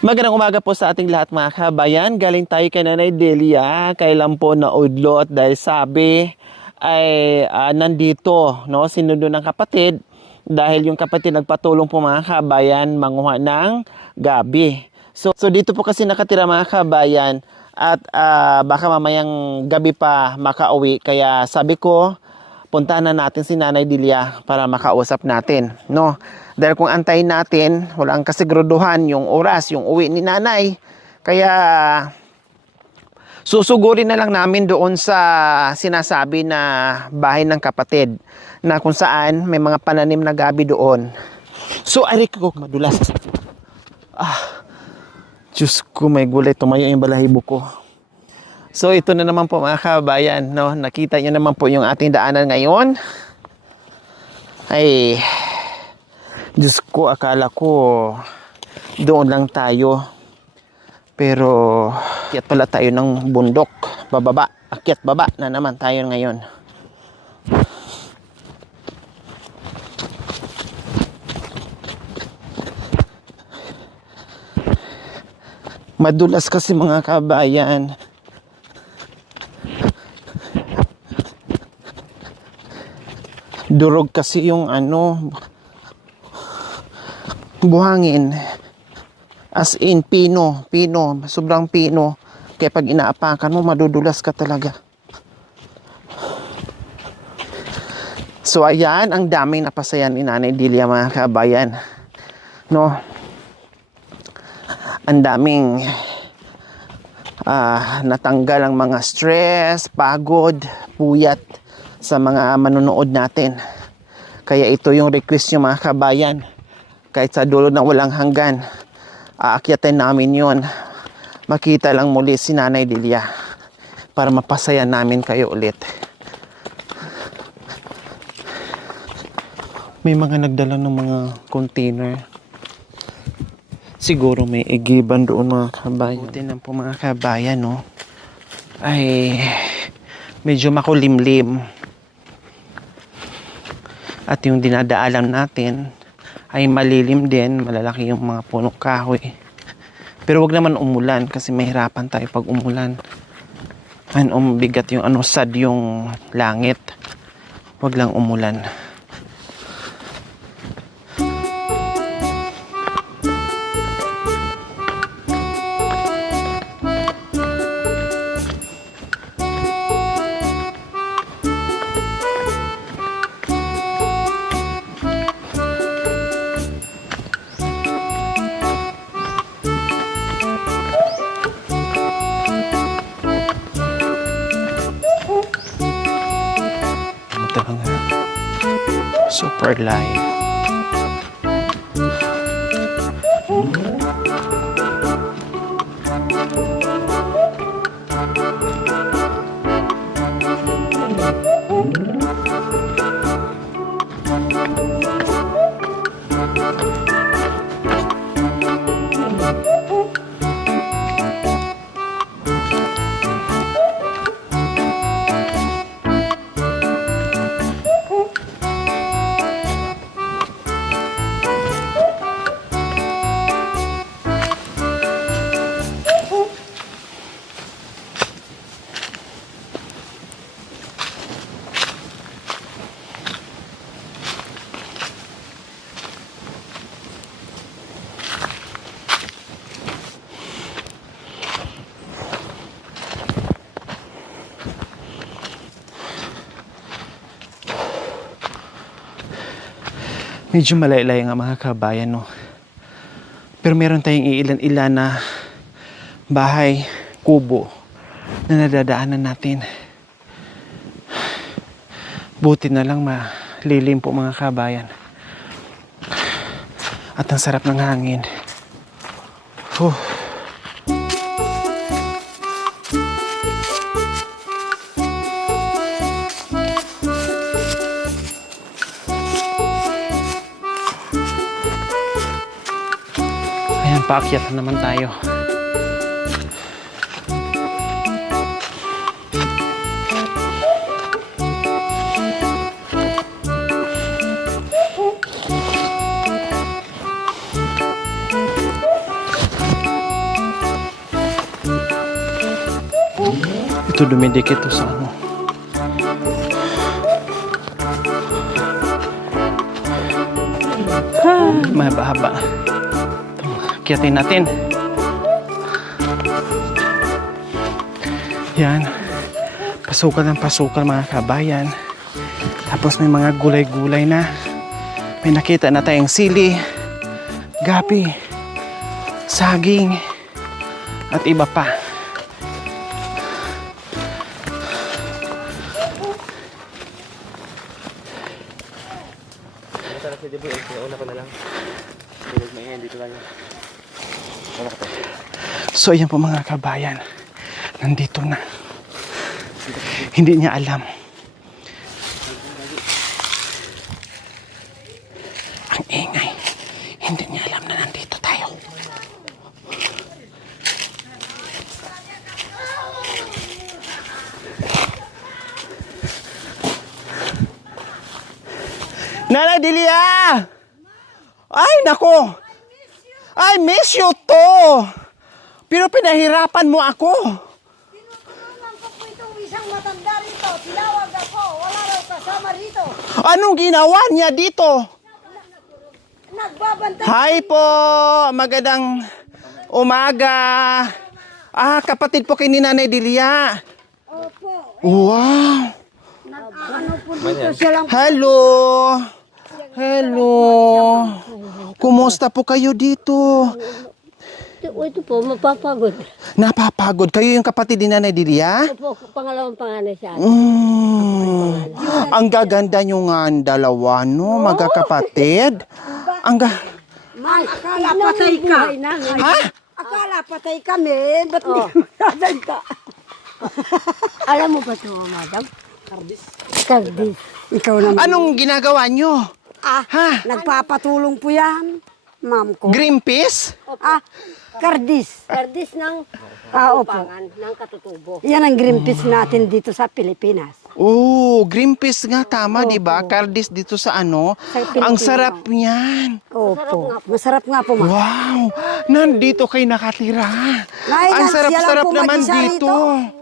Magandang umaga po sa ating lahat mga kabayan. Galing tayo kay Nanay Delia. Kailan po na udlot dahil sabi ay nandito, no? Sinundo ng kapatid dahil yung kapatid nagpatulong po mga kabayan manguha ng gabi. So dito po kasi nakatira mga kabayan at baka mamayang gabi pa makauwi. Kaya sabi ko, puntahan na natin si Nanay Delia para makausap natin, no? Dahil kung antayin natin, walang kasiguraduhan yung oras, yung uwi ni Nanay. Kaya susugurin na lang namin doon sa sinasabi na bahay ng kapatid na kung saan may mga pananim na gabi doon. So, aray ko, madulas. Diyos ko, may gulay, tumayo yung balahibo ko. So, ito na naman po mga kabayan, no? Nakita nyo naman po yung ating daanan ngayon. Ay, Diyos ko, akala ko doon lang tayo. Pero, akyat pala tayo ng bundok. Bababa, akyat baba na naman tayo ngayon. Madulas kasi mga kabayan. Durog kasi yung buhangin. As in, pino, sobrang pino. Kaya pag inaapakan mo, madudulas ka talaga. So, ayan, ang daming napasayan ni Nanay Delia mga kabayan. No? Ang daming natanggal ang mga stress, pagod, puyat sa mga manonood natin. Kaya ito yung request nyo mga kabayan. Kahit sa dulo ng walang hanggan, aakyatin namin yon. Makita lang muli si Nanay Delia para mapasaya namin kayo ulit. May mga nagdala ng mga container. Siguro may igiban doon mga kabayan. Buti lang po mga kabayan, no? Ay, medyo makulimlim. At yung dinadaalan natin ay malilim din, malalaki yung mga punong kahoy. Pero wag naman umulan kasi mahirapan tayo pag umulan. Bigat yung sad yung langit. Wag lang umulan. Super live. Medyo malaylay nga mga kabayan, no? Pero meron tayong iilan-ilan na bahay, kubo na nadadaanan natin. Buti na lang malilim po mga kabayan. At ang sarap ng hangin. Ayan, paakyat na naman tayo. Ito dumidikit to sa ano. Mahaba-haba. Kiyatin natin. Yan. Pasukan ng pasukan mga kabayan. Tapos may mga gulay-gulay na. May nakita na tayong sili, gabi, saging, at iba pa. So ayan po mga kabayan, nandito na. Hindi niya alam. Ang ingay. Hindi niya alam na nandito tayo. Nanay Delia! Ay, nako! I miss you to! Pero pinahirapan mo ako. Tinutulungan ko po itong isang matanda rito. Tinawag ako. Wala raw kasama rito. Anong ginawa niya dito? Nagbabantay. Hi po! Magandang umaga. Kapatid po kay ni Nanay Delia. Opo. Wow! Ano po dito siya lang. Hello! Hello! Kumusta po kayo dito? Ito po, mapapagod. Napapagod. Kayo yung kapatid ni Nanay Delia? Opo, pangalawang panganay siya. Ang gaganda nyo nga ang dalawa, no? Magkakapatid. May, akala patay ka. Ha? Akala patay kami. Ba't di patay ka? Alam mo ba ito, madam? Kardis. Kardis. Ikaw naman. Anong ginagawa nyo? Ha? Nagpapatulong po yan. Ma'am ko. Greenpeace? Kardis. Kardis ng Opo. pangan, ng katutubo. Yan ang Greenpeace natin dito sa Pilipinas. Oh, Greenpeace nga, tama, di ba? Cardis dito sa ano? Sa Pilipino. Ang sarap niyan. Opo. Masarap nga po, ma'am. Wow! Nandito kayo nakatira. Ang siya sarap-sarap lang po naman mag-isa dito. rito.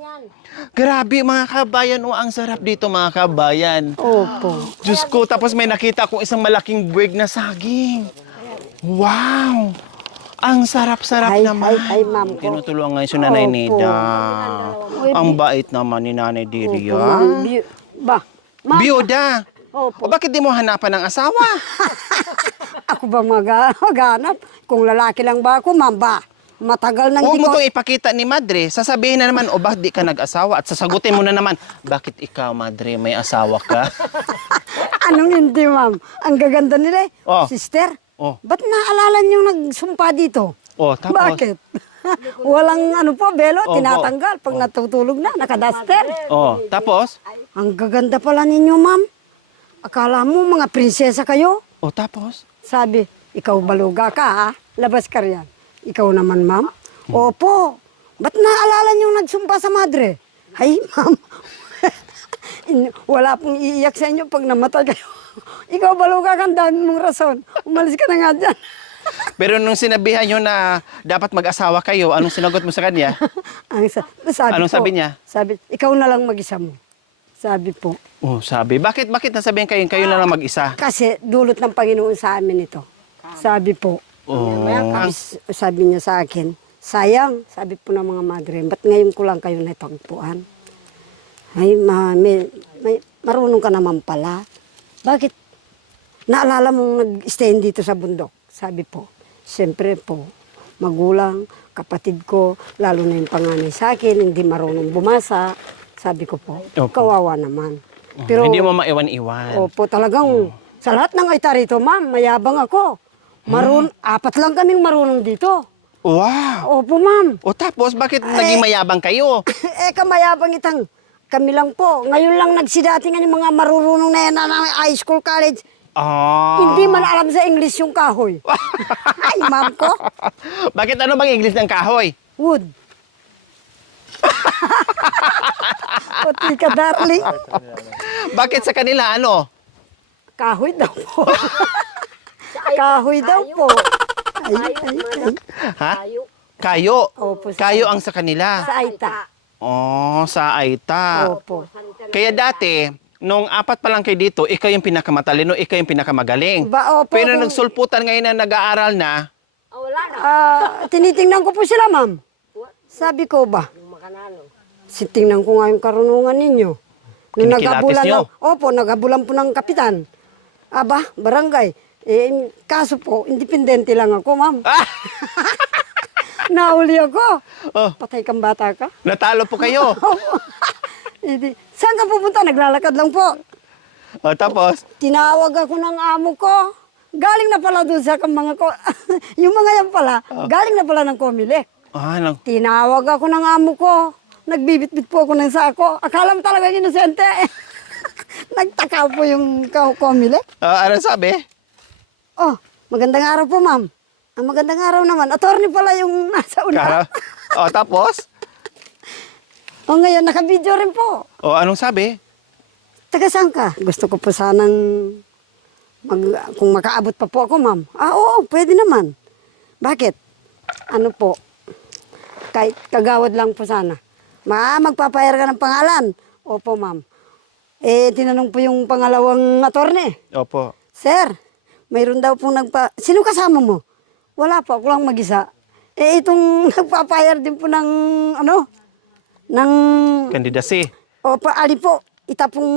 Grabe mga kabayan, ang sarap dito mga kabayan. Opo. Diyos ko, tapos may nakita akong isang malaking buwig na saging. Wow! Ang sarap-sarap Ay, naman. ay, ma'am ko. Tinutulungan ngayon si Nanay Opo. Nida. Ang bait naman ni Nanay Opo, Delia. ma'am. Ba? Ma'am, Biyuda! Opo. O bakit di mo hanapan ng asawa? Ako ba maghanap? Kung lalaki lang ba ako, ma'am ba? Matagal nang Huwag di mo ko... itong ipakita ni Madre. Sasabihin na naman, o bakit di ka nag-asawa? At sasagutin mo na naman, bakit ikaw, Madre, may asawa ka? Anong hindi, ma'am? Ang gaganda nila eh. Oh. Sister, Oh. ba't naalala niyo nagsumpa dito? O, tapos? Bakit? Walang ano po, belo, Oh, tinatanggal. Pag natutulog na, nakadaster. O, tapos? Ang gaganda pala ninyo, ma'am. Akala mo mga prinsesa kayo? O, tapos? Sabi, ikaw baluga ka ha? Labas ka riyan. Ikaw naman, ma'am? Opo. Ba't naalala niyo nagsumpa sa madre? Ay, ma'am. Wala pong iiyak sa inyo pag namatay kayo. Ikaw baluga ka, ang dami mong rason. Umalis ka na nga dyan. Pero nung sinabihan nyo na dapat mag-asawa kayo, anong sinagot mo sa kanya? Sabi Sabi niya? Sabi, ikaw na lang mag-isa mo. Sabi po. Oh, sabi. Bakit nasabihan kayo na lang mag-isa? Kasi dulot ng Panginoon sa amin ito. Sabi po. Oh. Sabi niya sa akin, sayang, sabi po ng mga madre, ba't ngayon ko lang kayo natagpuan? Ay, marunong ka naman pala. Bakit naalala mong nag-stay dito sa bundok? Sabi po, siyempre po, magulang, kapatid ko, lalo na yung panganay sa akin, hindi marunong bumasa. Sabi ko po, Opo. kawawa naman. Hindi mo maiwan-iwan. Opo, talagang sa lahat ng ita rito, ma'am, mayabang ako. Apat lang kaming marunong dito. Wow! Opo, ma'am. O tapos, bakit naging mayabang kayo? Kamayabang itang kami lang po. Ngayon lang nagsidatingan yung mga marurunong na yan na high school, college. Hindi man alam sa English yung kahoy. Ay, ma'am ko. Bakit ano bang English ng kahoy? Wood. Pati ka, darling. Bakit sa kanila ano? Kahoy daw po. Kahoy daw po. Ay. Ha? Tayo. Kayo. Opo, sa Kayo ang sa kanila. Sa Aita. Oh, sa Aita. Opo. Kaya dati, nung 4 pa lang kayo dito, ikaw yung pinakamatalino, ikaw yung pinakamagaling. Ba, opo, Pero kung- nagsulputan ngayon na nag-aaral na, Ah, wala na. Tinitingnan ko po sila, ma'am. Sabi ko ba, Yung makanano. tingnan ko nga yung karunungan ninyo. Nung Kinikilatis naghabulan nyo? opo, naghabulan po ng kapitan. Aba, barangay. Kaso po, independente lang ako, ma'am. Nauli ako. Oh. Patay kang bata ka. natalo po kayo. Saan ka pupunta? Naglalakad lang po. O, tapos, Tinawag ako ng amo ko. Galing na pala doon sa mga ko. Yung mga yan pala, galing na pala ng Comelec. Tinawag ako ng amo ko. Nagbibitbit po ako ng sako. Akala mo talaga inosente. Nagtaka po yung Comelec. ano sabi? Oh, magandang araw po, ma'am. Ang magandang araw naman. Attorney pala yung nasa una. O, tapos? O ngayon, nakabidyo rin po. O, anong sabi? Taga saan ka? Gusto ko po sanang kung makaabot pa po ako, ma'am. Oo, pwede naman. Bakit? Ano po? Kahit kagawad lang po sana. Magpapahir ka ng pangalan. Opo, ma'am. Tinanong po yung pangalawang attorney. Opo. Sir, mayroon daw pong Sino kasama mo? Wala po, ako lang mag-isa. Itong nagpapahir din po ng ng Candidacy. Opo, ali po. Itapong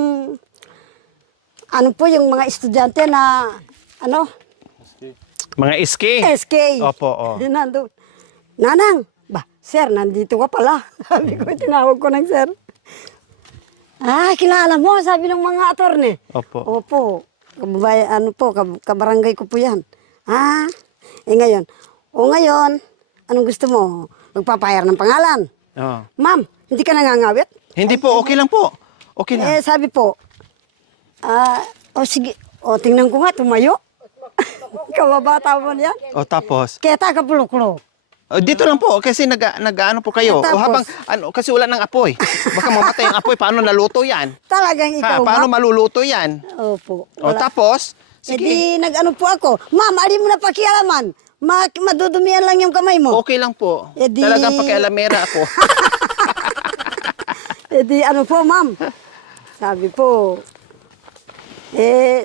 po yung mga estudyante na Mga iski. SK. Opo, o. Nandun. Nanang, sir, nandito ka pala. Sabi ko, tinawag ko ng sir. Kilala mo, sabi ng mga attorney. Opo. Opo. Kabarangay ko po yan. Ngayon. Ngayon, anong gusto mo? Magpapahir ng pangalan. Oh. Ma'am, hindi ka nangangawit? Hindi po, okay lang po. Okay lang. Sabi po, sige. Tingnan ko nga, tumayo. Kababata mo niyan. O, tapos? Keta ka puluklok. Dito lang po, kasi nag-ano po kayo. O, Tapos? habang, kasi wala ng apoy. Baka mamatay ang apoy, paano naluto yan? Talagang ikaw, Paano ma'am? maluluto yan? Opo. O, tapos? Sige. Nag-ano po ako. Ma'am, ali mo na pakialaman. Madudumian lang yung kamay mo. Okay lang po. Edi- Talagang pakialamera ako. Ano po, ma'am? Sabi po,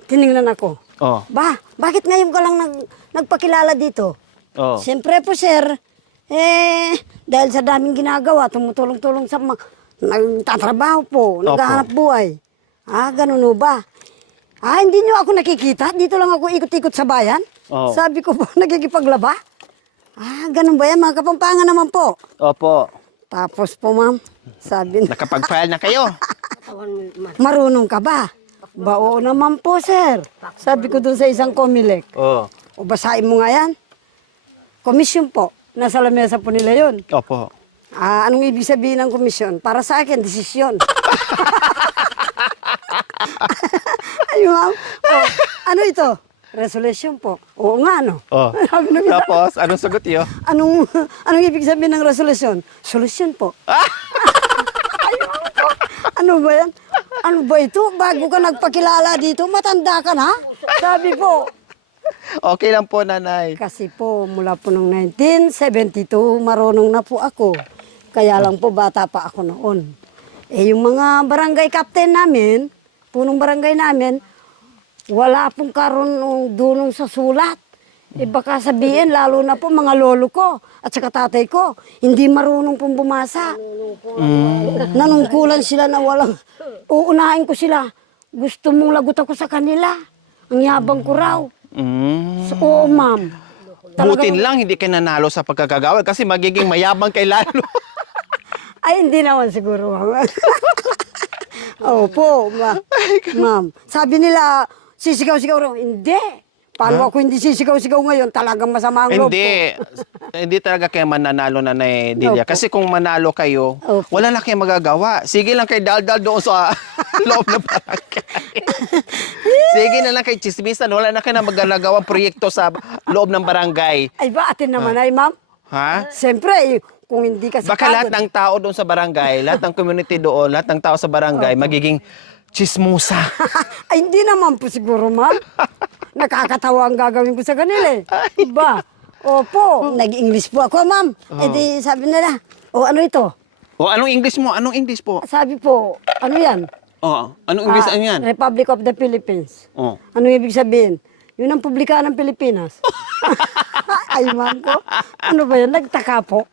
tiningnan ako. Oh. Bakit ngayon ka lang nagpakilala dito? Oh. Siyempre po, sir, dahil sa daming ginagawa, tumutulong-tulong sa nagtatrabaho po, naghahanap buhay. Ganun o ba? Hindi nyo ako nakikita? Dito lang ako ikot-ikot sa bayan? Oh. Sabi ko po, nagigipaglaba? Ganun ba yan? Mga Kapampangan naman po. Opo. Tapos po, ma'am, sabi na, Nakapag-file na kayo. Katawan mo man. marunong ka ba? Oo naman po, sir. Sabi ko dun sa isang Comelec. Oh. O basahin mo nga yan. Komisyon po. Nasa lamesa po nila yun. Opo. Anong ibig sabihin ng komisyon? Para sa akin, desisyon. Ay, ma'am. Ano ito? Resolution po. Oo nga, no? Oh. Sabi nung isa, Tapos, anong sagot iyo? anong ibig sabihin ng resolution? Solusyon po. Ay, ma'am po. Ano ba yan? Ano ba ito? Bago ka nagpakilala dito, matanda ka na? Sabi po. Okay lang po, nanay. Kasi po, mula po noong 1972, marunong na po ako. Kaya lang po, bata pa ako noon. Yung mga barangay captain namin, punong barangay namin, wala pong karunong dunong sa sulat. Baka sabihin, lalo na po mga lolo ko at saka tatay ko, hindi marunong pong bumasa. Nanungkulan sila na walang, uunahin ko sila. Gusto mong lagot ako sa kanila. Ang yabang ko raw. Oo, ma'am. Butin lang, hindi ka nanalo sa pagkakagawa kasi magiging mayabang kay lalo. Ay, hindi naman siguro, ma'am. Opo, ma'am. Sabi nila, sisigaw-sigaw raw. Hindi. Paano ako hindi sisigaw-sigaw ngayon? Talagang masama ang loob ko. Hindi talaga kayo mananalo, Nanay Delia. Opo. Kasi kung manalo kayo, Opo. wala na kayo magagawa. Sige lang kayo dal-dal doon sa loob ng barangay. Sige na lang kayo chismisan. Wala na kayo na magagawa proyekto sa loob ng barangay. Ay, ba atin naman ay, ma'am? Ha? Siyempre, kung hindi ka Baka lahat ng tao doon sa barangay, lahat ng community doon, lahat ng tao sa barangay, magiging chismosa. Ay, hindi naman po siguro, ma'am. Nakakatawa ang gagawin ko sa kanila eh. Ba? Opo, nag-English po ako, ma'am. Di sabi nila, ano ito? O, anong English mo? Anong English po? Sabi po, ano yan? O, anong English ano yan? Republic of the Philippines. O. Ano ibig sabihin? Yun ang publika ng Pilipinas. Ay, ma'am ko. Ano ba yan? Nagtaka po.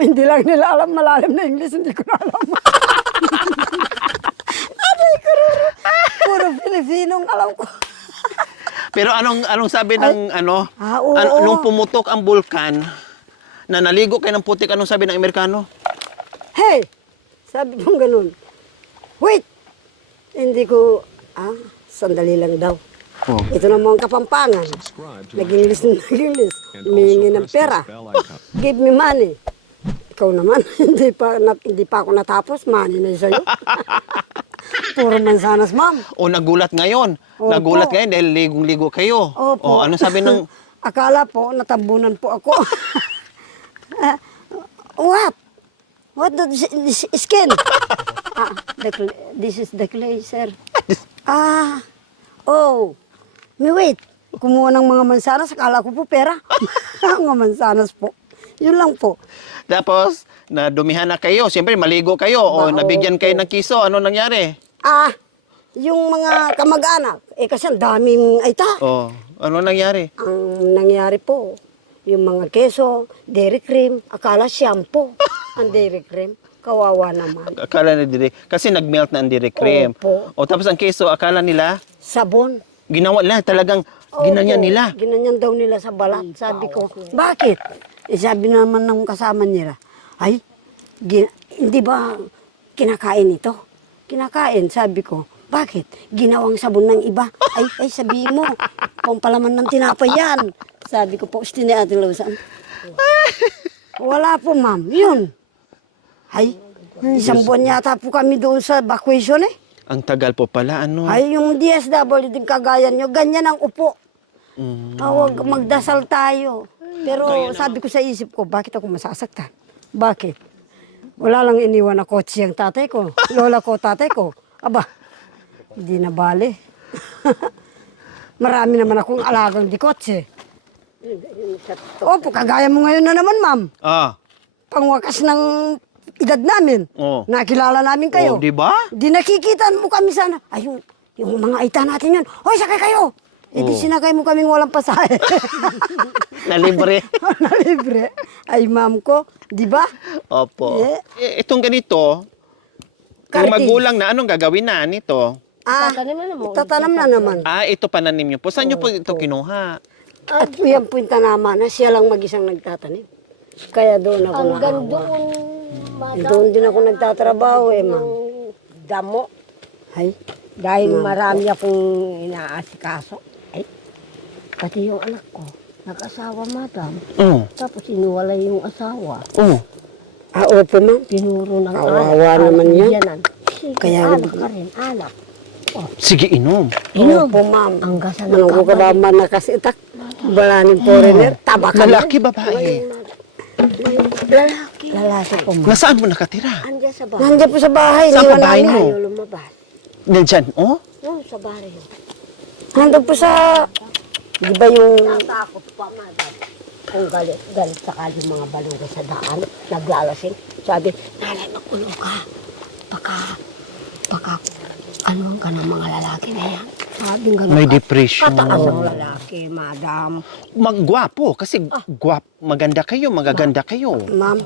Hindi lang nila alam malalim na English, hindi ko na alam. Aray ko, puro Pilipinong alam ko. Pero anong sabi ng oo. nung pumutok ang bulkan, na naligo kayo ng putik, anong sabi ng Amerikano? Hey! Sabi pong ganun. Wait! Hindi ko, sandali lang daw. Oh. Ito naman ang Kapampangan. Nag-English na nag-English. Humingi ng pera. Give me money. Ikaw naman, hindi pa ako natapos. Money na sa'yo. Puro mansanas, ma'am. O nagulat ngayon. Opo. Nagulat ngayon dahil ligong-ligo kayo. Opo. O ano sabi ng... Akala po, natambunan po ako. What? What this skin? This is the clay, sir. Wait. Kumuha ng mga mansanas, akala ko po pera. Mga mansanas po. Yun lang po. Tapos, nadumihan na kayo. Siyempre, maligo kayo. O nabigyan kayo ng kiso. Ano nangyari? Yung mga kamag-anak, kasi ang daming aita. O, ano nangyari? Ang nangyari po, yung mga keso, dairy cream, akala shampoo ang dairy cream. Kawawa naman. Akala na dire. Kasi nag-melt na ang dire cream. Opo. O tapos ang keso, akala nila, Sabon. ginawa nila. Talagang ginanyan Opo, nila. Ginanyan daw nila sa balat. Sabi ko, bakit? Sabi naman ng kasama nila, hindi ba kinakain ito? Kinakain, sabi ko. Bakit? Ginawang sabon ng iba. Ay, sabihin mo, pampalaman ng tinapay yan. Sabi ko po, ni Ate Lausan. Wala po, ma'am. Yun. Isang buwan yata po kami doon sa vacation eh. Ang tagal po pala, ano? Yung DSW din kagaya nyo, ganyan ang upo. Huwag magdasal tayo. Pero sabi ko sa isip ko, bakit ako masasaktan? Bakit? Wala lang iniwan na kotse ang tatay ko. Lola ko, tatay ko. Aba, hindi na bali. Marami naman akong alagang di kotse. Opo, kagaya mo ngayon na naman, ma'am. Pangwakas ng edad namin. Nakilala namin kayo. di ba? Di nakikita mo kami sana. Yung mga ita natin yun. Hoy, sakay kayo! Di sinakay mo kaming walang pasahe. Na libre. Na libre. Ay, ma'am ko. Di ba? Opo. Itong ganito, yung Kariting. magulang na, anong gagawin na nito? Tatanam na naman. Ito pananim nyo po. Saan nyo po ito kinuha? At yan po yung tanaman na siya lang mag-isang nagtatanim. Kaya doon ako Hanggang doon. Doon din ako nagtatrabaho ma'am. Damo. Ay, Dahil marami akong inaasikaso. Pati yung anak ko, nag-asawa, madam. Tapos inuwalay yung asawa. opo ma'am. Pinuro ng Kawawa naman yan. Kaya- Kaya ka rin, anak. Sige, inom. Opo ma'am. Ang gasa ng Manungko ka ba man nakasitak? Balaning foreigner, tabakan. Lalaki, babae. lalaki. Lalaki po, ma. Nasaan mo nakatira? Andiyan sa bahay. Nandiyan po sa bahay. Saan iniwan pa bahay namin. mo? Ayaw lumabas. Nandyan, oh? Oo, sa bahay. Nandun po sa, di ba yung, Natakot pa, madam. Kung galit sakali yung mga baluga sa daan, naglalasing. Sabi, nanay, magkulong ka. Baka, anuhan ka ng mga lalaki na yan. Sabi nga, May depression. kataas ng lalaki, madam. Magwapo, kasi maganda kayo, magaganda kayo. ma'am,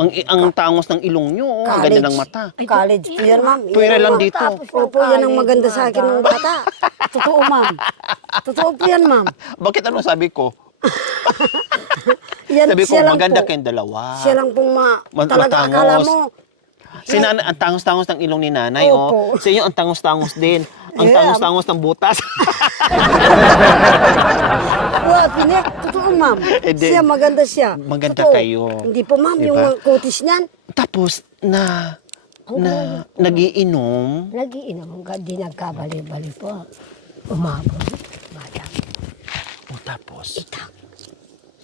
Ang tangos ng ilong nyo, oh. Ang ganda ng mata. college po yan ma'am. Pwera Yan, lang ma'am. dito. Opo, yan ang maganda sa akin ng bata. Totoo ma'am. Totoo po yan ma'am. Bakit ano sabi ko? Yan, Sabi ko, siya lang maganda po. kayong dalawa. Siya lang pong talaga matangos. akala mo. Ang tangos-tangos ng ilong ni nanay, oh. Opo. Sa inyo, ang tangos-tangos din. Ang tangos-tangos ng butas. Totoo ma'am. Then, Siya, maganda siya. maganda Totoo. kayo. Hindi po ma'am, Diba? yung kutis niyan. Tapos, nagiinom. Nagiinom hanggang di nagkabali-bali po. Umabot, madam. Tapos,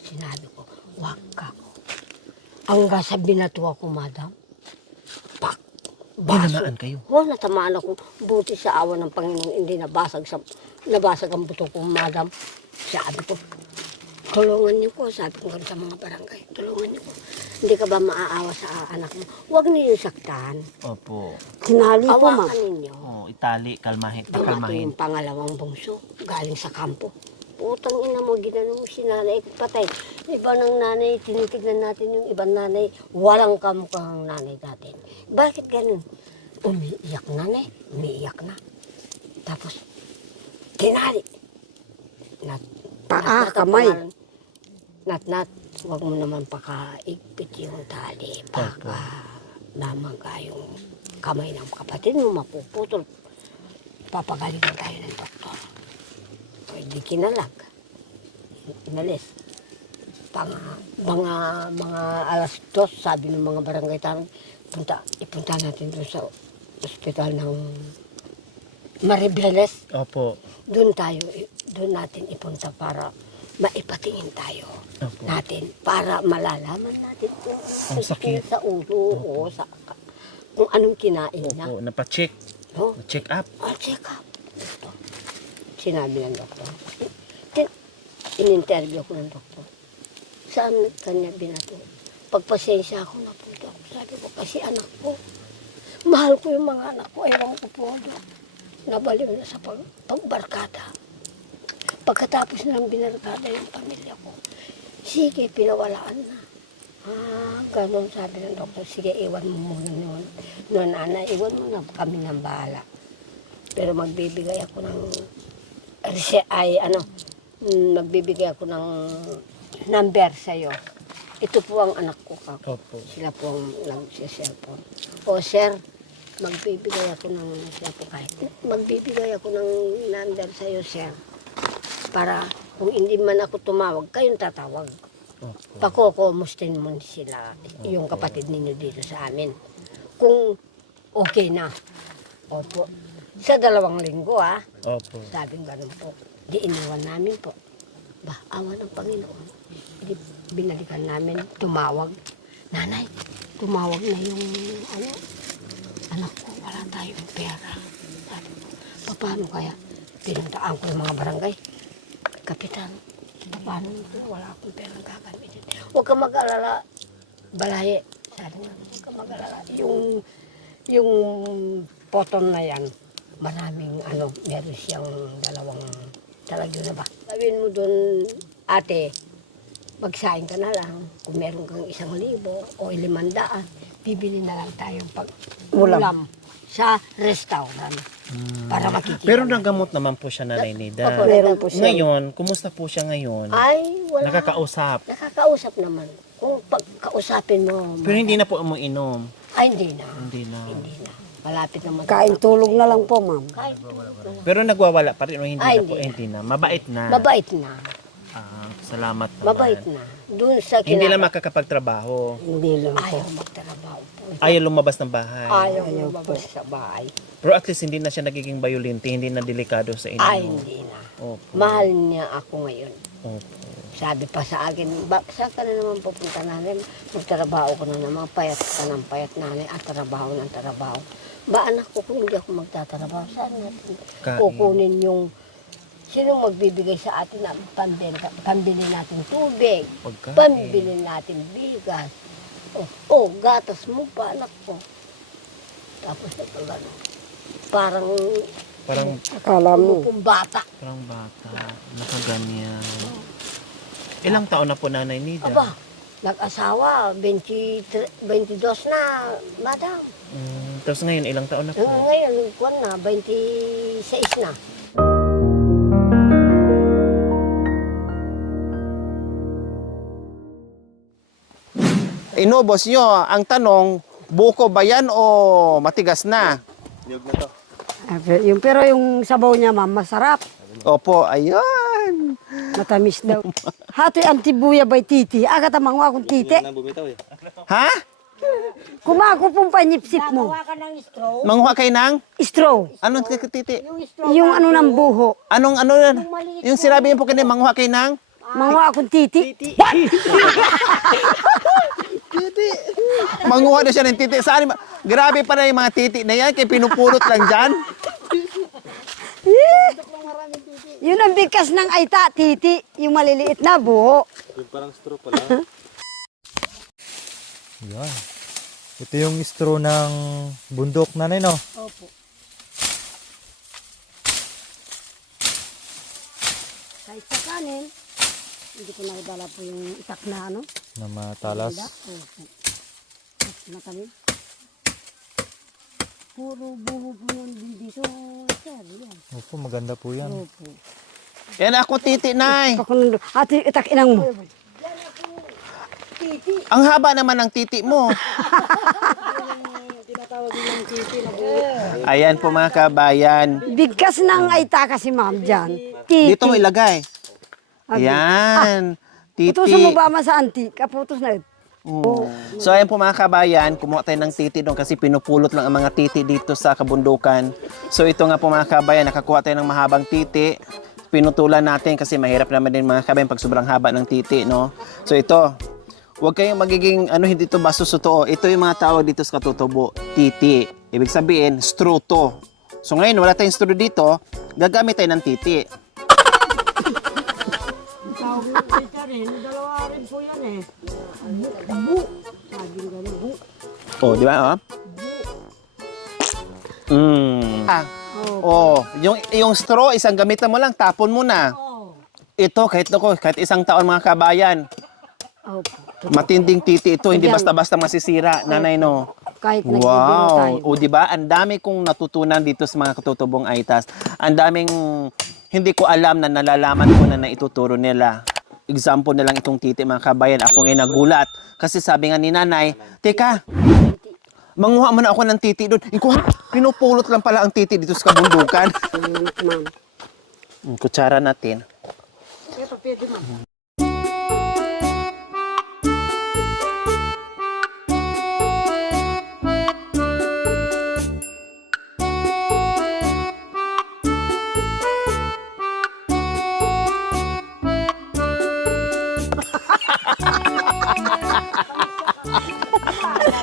Sinabi ko, wag ka ko. Hanggang sa binato ako, madam. Pak! ginamaan kayo. Natamaan ako. Buti sa awa ng Panginoon, hindi nabasag ang buto ko, madam. Sabi ko, tulungan niyo ko. Sabi ko sa mga barangay, tulungan niyo ko. Hindi ka ba maaawa sa anak mo? Huwag niyo saktan. Opo. Tinali po, ma'am. Awakan ninyo. Oh, itali, kalmahin, Dumating pakalmahin. yung pangalawang bungso, galing sa kampo. Putang ina mo, ginanong si nanay, patay. Iba ng nanay, tinitignan natin yung ibang nanay, walang kamukhang nanay natin. Bakit ganun? Umiiyak nanay, umiiyak na. Tapos, tinali. Nat, Paa, nat- kamay. Nat, huwag mo naman pakaigpit yung tali. Baka namaga yung kamay ng kapatid mo, mapuputol. Papagalitan tayo ng doktor. Pwede kinalag. Inalis. Mga alas 2, sabi ng mga barangay tayo, ipunta natin doon sa ospital ng Maribeles. Opo. Doon natin ipunta para maipatingin tayo Opo. natin para malalaman natin kung Ang sakit. sa ulo o sa kung anong kinain niya. Opo, napacheck. No? Check up. Check up. Ito. Sinabi ng doktor. In-interview ko ng doktor. Saan kanya binato? Pagpasensya ako na po, Dok. Sabi ko, kasi anak ko. Mahal ko yung mga anak ko. Ayaw ko po, Dok. Nabaliw na sa pagbarkada. Pagkatapos ng binarkada yung pamilya ko, sige, pinawalaan na. Ganun sabi ng doktor, sige, iwan mo muna noon. Noon, Ana, iwan mo na kami ng bahala. Pero magbibigay ako ng, magbibigay ako ng number sa'yo. Ito po ang anak ko, kako. Opo. Sila po ang nag-cellphone. O, sir, magbibigay ako ng, magbibigay ako ng number sa'yo, sir. Para kung hindi man ako tumawag, kayong tatawag. Opo. Pakokumustahin mo sila, yung kapatid ninyo dito sa amin. Kung okay na. Opo. Sa 2 linggo, Opo. sabing ganun po. Di iniwan namin po. Awa ng Panginoon. Di binalikan namin, tumawag. Nanay, tumawag na yung anak ko, wala tayong pera. Sabi ko, paano kaya? Pinuntaan ko yung mga barangay. Kapitan, paano nito? Wala akong pera gagamitin. Huwag kang mag-alala, Balaye. Sabi nga, huwag kang mag-alala. Yung poton na yan, maraming meron siyang 2 talagyo na ba? Sabihin mo doon, ate, magsaing ka na lang. Kung meron kang 1,000 o 500, bibili na lang tayong ulam sa restaurant para makikita. Pero nagamot naman po siya, Nanay Nida. Opo, Meron po siya. Ngayon, kumusta po siya ngayon? Ay, wala. Nakakausap. Nakakausap naman. Kung pagkausapin mo. Pero hindi na po umiinom. Ay, hindi na. Hindi na. Hindi na. Malapit na Kain tulog na lang po, ma'am. Kain tulog na lang. Pero nagwawala pa rin o hindi Ay, na po? hindi na. Hindi na. Mabait na. Mabait na. Salamat naman. Mabait na. Doon sa Hindi lang makakapagtrabaho. Hindi lang po. Ayaw magtrabaho po. Ayaw lumabas ng bahay. Ayaw lumabas sa bahay. Pero at least hindi na siya nagiging violente, hindi na delikado sa inyo. Ay, hindi na. Opo. Mahal niya ako ngayon. Opo. Sabi pa sa akin, saan ka na naman pupunta nanay? Magtrabaho ko na naman, payat ka ng payat nanay, at trabaho ng trabaho. Ba anak ko, kung hindi ako magtatrabaho, saan natin Kain. kukunin yung, sino magbibigay sa atin na pambili natin tubig, Pagkain. pambili natin bigas, gatas mo pa anak ko. Tapos nagkagano, parang Akala mo. pong bata. Parang bata. Nakaganyan. Ilang taon na po, Nanay Nida? Aba, nag-asawa, 22 na, madam. Tapos ngayon, ilang taon na po? Ngayon, kuwan na, 26 na. Inubos nyo, ang tanong, buko ba yan o matigas na? Pero yung sabaw niya, ma'am, masarap. Opo, ayun. Matamis daw. Hato'y antibuya by titi. Aga tamang akong titi. Ha? Kumako pong panipsip mo. Manguha kayo ng? Straw. Anong titi? Yung ano ng buho. Anong ano yan? Yung sinabi niyo po kanina, manguha kayo ng? Manguha akong titi. Manguha na siya ng titi. Saan? Grabe pa na yung mga titi na yan, kaya pinupulot lang dyan. Yun ang bigkas ng aita, titi. Yung maliliit na buho. Yung parang straw pala. Yan. Ito yung straw ng bundok, nanay, no? Opo. Kahit sa kanin, hindi ko nakidala po yung itak na ano. Na matalas. Opo. At na kami. Puro buho po yun din dito, sir. Yan. Opo, maganda po yan. Opo. Yan ako, titi, nay. Ako nung, ate, itak inang mo. Ang haba naman ng titi mo. Ayan po mga kabayan. Bigkas ng aita kasi ma'am dyan. Titi. Dito mo ilagay. Ayan. Putusan mo Titi. ba ama sa anti? Kaputos na yun. So ayan po mga kabayan, kumuha tayo ng titi doon kasi pinupulot lang ang mga titi dito sa kabundukan. So ito nga po mga kabayan, nakakuha tayo ng mahabang titi. Pinutulan natin kasi mahirap naman din mga kabayan pag sobrang haba ng titi, no? So ito, huwag kayong magiging, hindi ito bastos totoo. Ito yung mga tawag dito sa katutubo, titi. Ibig sabihin, straw to. So ngayon, wala tayong straw dito, gagamit tayo ng titi. Dalawa rin po yan eh. Bu. Sabi nga na bu. Oh, di ba? Yung straw, isang gamitan mo lang, tapon mo na. Ito, kahit isang taon mga kabayan, Opo. matinding titi ito, hindi basta-basta masisira, nanay, no? Kahit nagbibiro tayo. Wow! O, di ba? Ang dami kong natutunan dito sa mga katutubong aitas. Ang daming hindi ko alam na nalalaman ko na naituturo nila. Example na lang itong titi, mga kabayan. Ako ngayon nagulat. Kasi sabi nga ni nanay, teka, manguha mo na ako ng titi doon. Pinupulot lang pala ang titi dito sa kabundukan. Ma'am. Kutsara natin. Ito, pwede ma'am.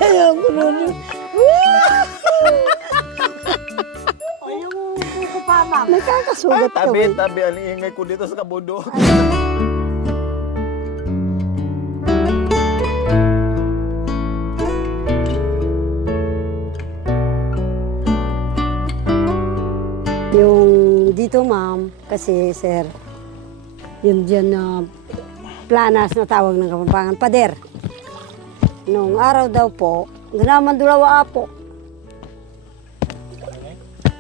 Ayaw ko nun. Ayaw ko pa, ma'am. Nakakasugat ka. Tabi, ang ingay ko dito sa kabundok. Yung dito, ma'am, kasi, sir, yun dyan na planas na tawag ng Kapampangan, pader. Nung araw daw po, ganaman dulawa po.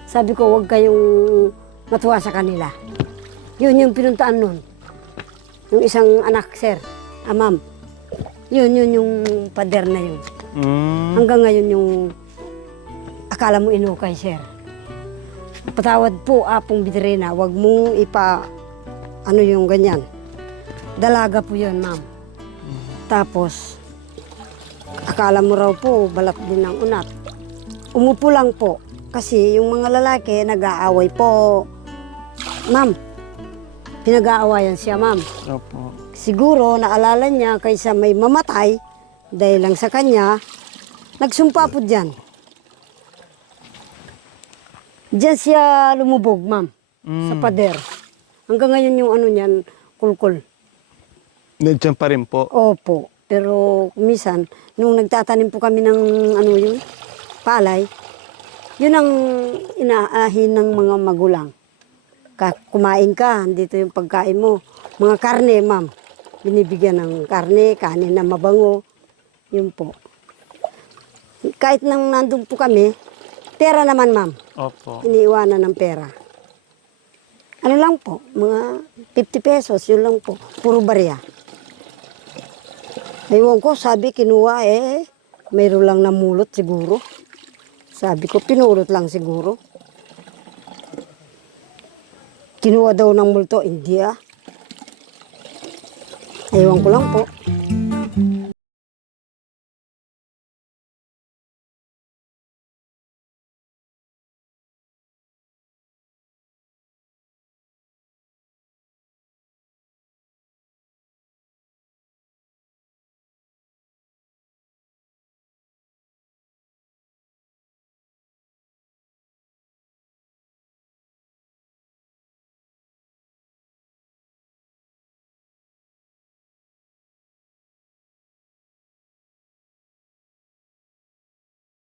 Sabi ko, huwag kayong matuwa sa kanila. Yun yung pinuntaan nun. Yung isang anak, sir, ma'am. Yun yung pader na yun. Hanggang ngayon yung akala mo inukay, sir. Patawad po, Apong Bidrina, huwag mong yung ganyan. Dalaga po yun, ma'am. Tapos, akala mo raw po, balat din ng unat. Umupo lang po. Kasi yung mga lalaki, nag-aaway po. Ma'am, pinag-aawayan siya, ma'am. Opo. Siguro, naalala niya, kaysa may mamatay, dahil lang sa kanya, nagsumpa po dyan. Diyan siya lumubog, ma'am, sa pader. Hanggang ngayon yung niyan, kulkul. Nandiyan pa rin po. Opo. Pero minsan, nung nagtatanim po kami ng palay, yun ang inaahin ng mga magulang. Kumain ka, dito yung pagkain mo. Mga karne, ma'am. Binibigyan ng karne, kanin na mabango. Yun po. Kahit nang nandun po kami, pera naman, ma'am. Opo. Iniiwanan ng pera. Ano lang po, mga 50 pesos, yun lang po. Puro barya. Ewan ko, sabi, kinuha mayroon lang namulot siguro. Sabi ko, pinulot lang siguro. Kinuha daw ng multo, hindi Ewan ko lang po.